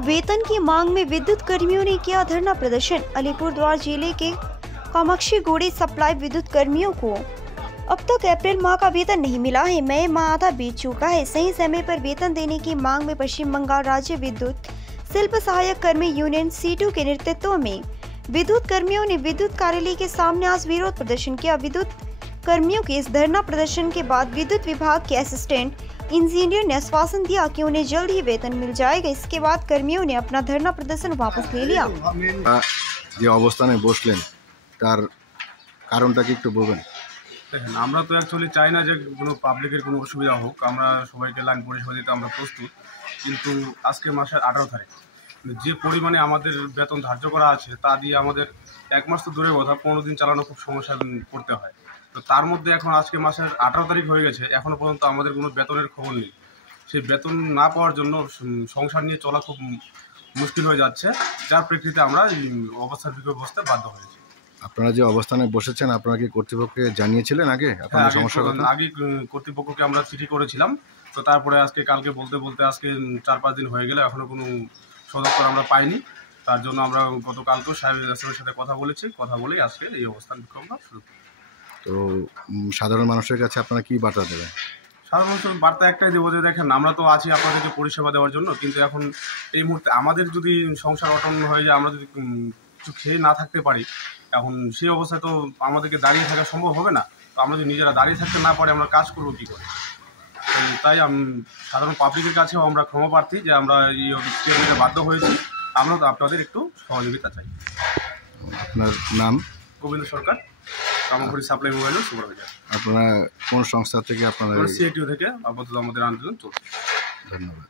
वेतन की मांग में विद्युत कर्मियों ने किया धरना प्रदर्शन। अलीपुरद्वार जिले के कामाक्षी गोड़ी सप्लाई विद्युत कर्मियों को अब तक अप्रैल माह का वेतन नहीं मिला है। मई माह आधा बीत चुका है। सही समय पर वेतन देने की मांग में पश्चिम बंगाल राज्य विद्युत शिल्प सहायक कर्मी यूनियन C2 के नेतृत्व में विद्युत कर्मियों ने विद्युत कार्यालय के सामने आज विरोध प्रदर्शन किया। विद्युत कर्मियों के इस धरना प्रदर्शन के बाद विद्युत विभाग के असिस्टेंट इंजीनियर ने आश्वासन दिया कि उन्हें जल्द ही वेतन मिल जाएगा। इसके बाद कर्मियों ने अपना धरना प्रदर्शन वापस ले लिया। যে অবস্থানে বসলেন তার কারণটা কি একটু বলবেন? দেখেন, আমরা তো অ্যাকচুয়ালি চাই না যে কোনো পাবলিকের কোনো অসুবিধা হোক। আমরা সবাইকে লাইন পরিষেবা দিতে আমরা প্রস্তুত, কিন্তু আজকে মাসের 18 তারিখ যে পরিমাণে আমাদের বেতন ধার্য করা আছে তা দিয়ে আমাদের এক মাস তো দূরের কথা, 15 দিন চালানো খুব সমস্যা পড়তে হয়। তো তার মধ্যে এখন আজকে মাসের 18 তারিখ হয়ে গেছে, এখনও পর্যন্ত আমাদের কোনো বেতনের খবর নেই। সেই বেতন না পাওয়ার জন্য সংসার নিয়ে চলা খুব মুশকিল হয়ে যাচ্ছে, যার প্রেক্ষিতে আমরা অবস্থার বিক্ষোভ বসতে বাধ্য হয়েছি। আপনারা যে অবস্থানে বসেছেন আপনারা কি কর্তৃপক্ষকে জানিয়েছিলেন আগে আপনাদের সমস্যার কথা? আগে কর্তৃপক্ষকে আমরা চিঠি করেছিলাম, তো তারপরে আজকে কালকে বলতে বলতে আজকে 4-5 দিন হয়ে গেলে এখনও কোনো সদুত্তর আমরা পাইনি। তার জন্য আমরা গতকালকেও সাহেবের সাথে কথা বলেছি, কথা বলেই আজকে এই অবস্থান বিক্ষোভ শুরু করি। তো সাধারণ মানুষের কাছে আপনারা কি বার্তা দেবেন? সাধারণ মানুষের বার্তা একটাই দেবো যে দেখেন, আমরা তো আছি আপনাদেরকে পরিষেবা দেওয়ার জন্য, কিন্তু এখন এই মুহূর্তে আমাদের যদি সংসার অটন্ন হয়ে যায়, আমরা যদি কিছু খেয়ে না থাকতে পারি, এখন সেই অবস্থায় তো আমাদেরকে দাঁড়িয়ে থাকা সম্ভব হবে না। তো আমরা যদি নিজেরা দাঁড়িয়ে থাকতে না পারি, আমরা কাজ করবো কী করে? তাই সাধারণ পাবলিকের কাছেও আমরা ক্ষমা প্রার্থী যে আমরা এই স্টেপ নিতে বাধ্য হয়েছি। আমরা তো আপনাদের একটু সহযোগিতা চাই। আপনার নাম? গোবিন্দ সরকার, কামাক্ষী সাপ্লাই মোবাইলের সুপারভাইজার। আপনারা কোন সংস্থা থেকে? আপনারা C2 থেকে আপাতত আমাদের আন্দোলন চলছে। ধন্যবাদ।